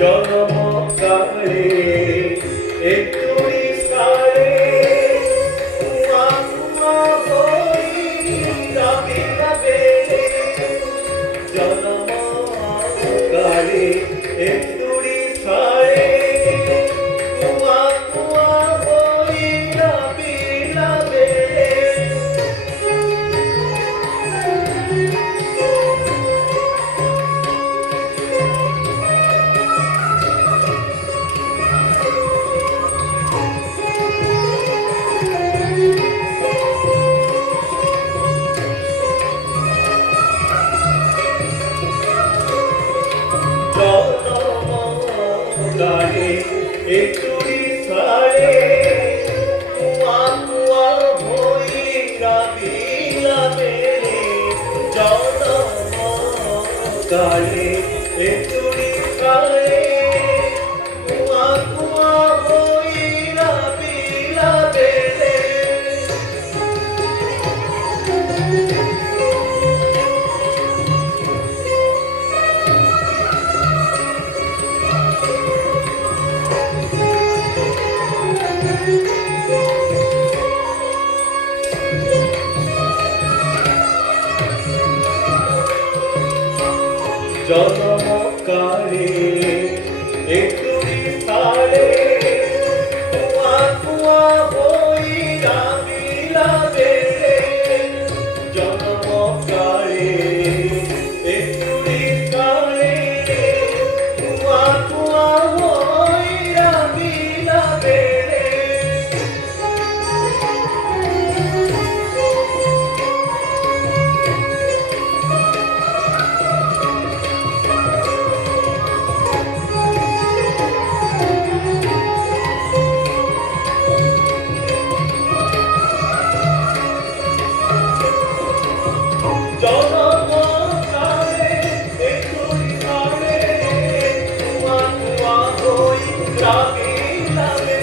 জনমকারে একটু নিস্তারে কুয়া কুয়া বই রবি রবে জনমকারে একটু নিস্তারে কুয়া কুয়া বই রবি রবে জনমকারে একটু নিস্তারে কুয়া কুয়া বই রবি রবে জনমকারে একটু নিস্তারে কুয়া কুয়া বই রবি রবে জনমকারে একটু নিস্তারে কুয়া কুয়া বই রবি রবে জনমকারে একটু নিস্তারে কুয়া কুয়া বই রবি রবে জনমকারে একটু নিস্তারে কুয়া কুয়া বই রবি রবে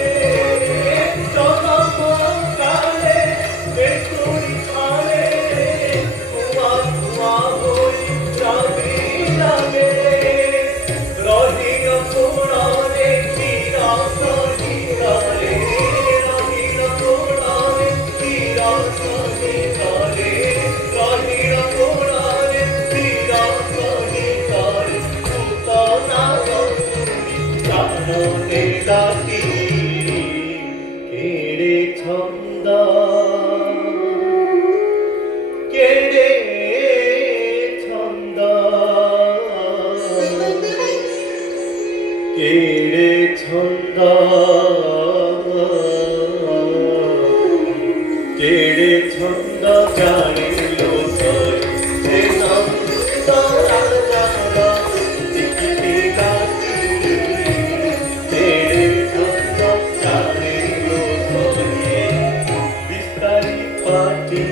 জনমকারে একটু নিস্তারে কুয়া কুয়া বই রবি রবে রহিল পুরনে চিরসনি করে রহিল পুরনে চিরসনি করে রহিল পুরনে চিরসনি করে সুতনা জাননে ডাকি কেড়ে ছন্দ কেড়ে ছন্দ কেড়ে ছন্দ কেড়ে ছন্দ জানিল সে নন্দ রাজা দিকে ডাকি কেড়ে ছন্দ জানিল বিস্তারি পাটি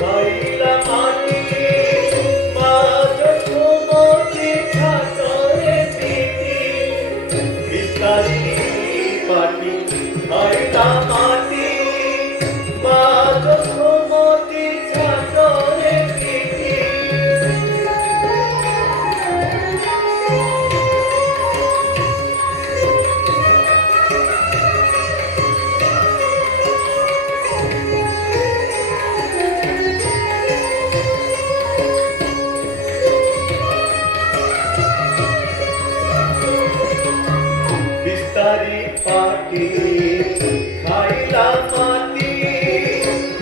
মাইলা মাটি মাঝ সমতি ছাতরে দিতি বিস্তারি পাটি মাইলা মাটি মাঝ সমতি ছাতরে দিতি বিস্তারি পাটি খাইলা মাটি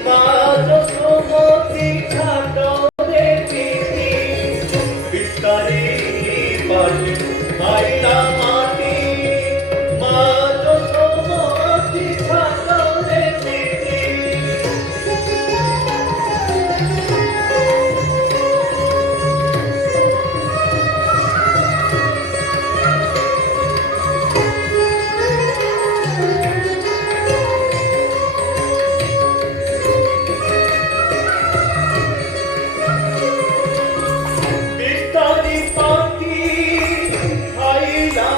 মাঝ সমতি ছাতরে দিতি বিস্তারি পাটি খাইলা মাটি মাঝ সমতি ছাতরে দিতি বিস্তারি পাটি খাইলা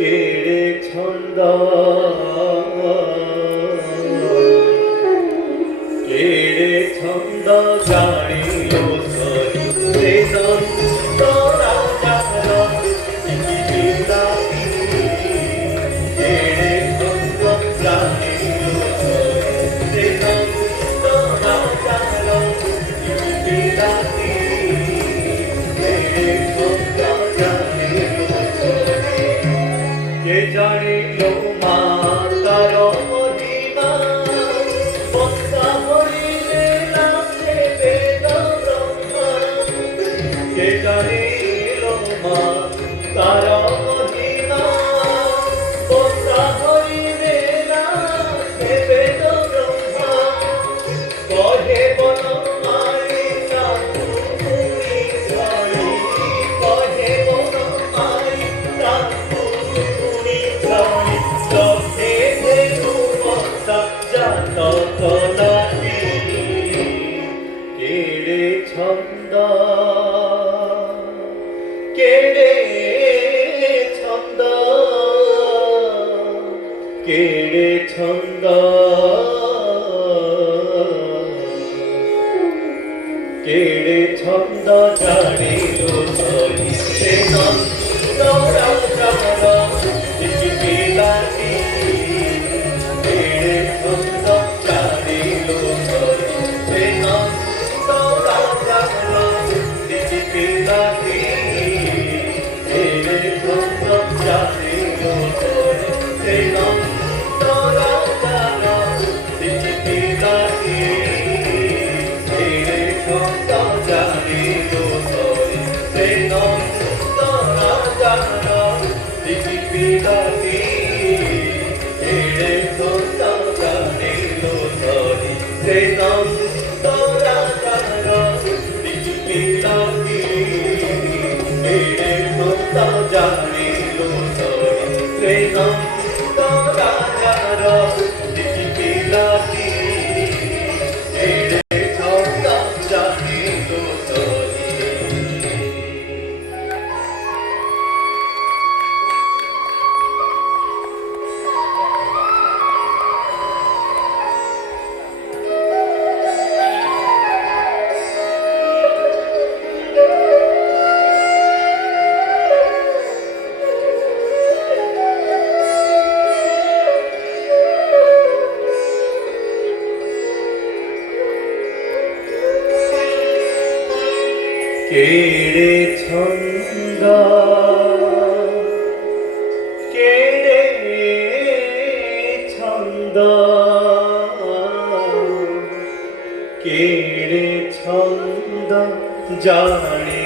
কেড়ে ছন্দ কেড়ে ছন্দ জানিল সরি সে নন্দ রাজার বিলাতি কেড়ে ছন্দ জানিল সরি সে নন্দ রাজার বিলাতি কেড়ে ছন্দ জানিল সরি কে জানিল মা তার মহিমা বক্তা হরিলে নাচে বেদ ব্রহ্মা কে জানিল মা তার মহিমা বক্তা হরিলে নাচে বেদ ব্রহ্মা কহে বন মারি কাকুরি ঝড়ি কহে বন মারি কাকুরি ঝড়ি লক্ষে ধেনু বক্তা জাত কলাতি কেড়ে ছন্দ কেড়ে ছন্দ কেড়ে ছন্দ কেড়ে ছন্দ জানিল সরি সে নন্দ রাজার বিলাতি কেড়ে ছন্দ জানিল সরি সে নন্দ রাজার বিলাতি কেড়ে ছন্দ জানিল সরি সে নন্দ রাজার বিলাতি কেড়ে ছন্দ জানিল সরি সে নন্দ রাজার বিলাতি কেড়ে ছন্দ জানিল সরি সে নন্দ রাজার বিলাতি কেড়ে ছন্দ জানিল সরি সে নন্দ রাজার বিলাতি কেড়ে ছন্দ জানিল সরি কেড়ে ছন্দ কেড়ে ছন্দ কেড়ে ছন্দ জানি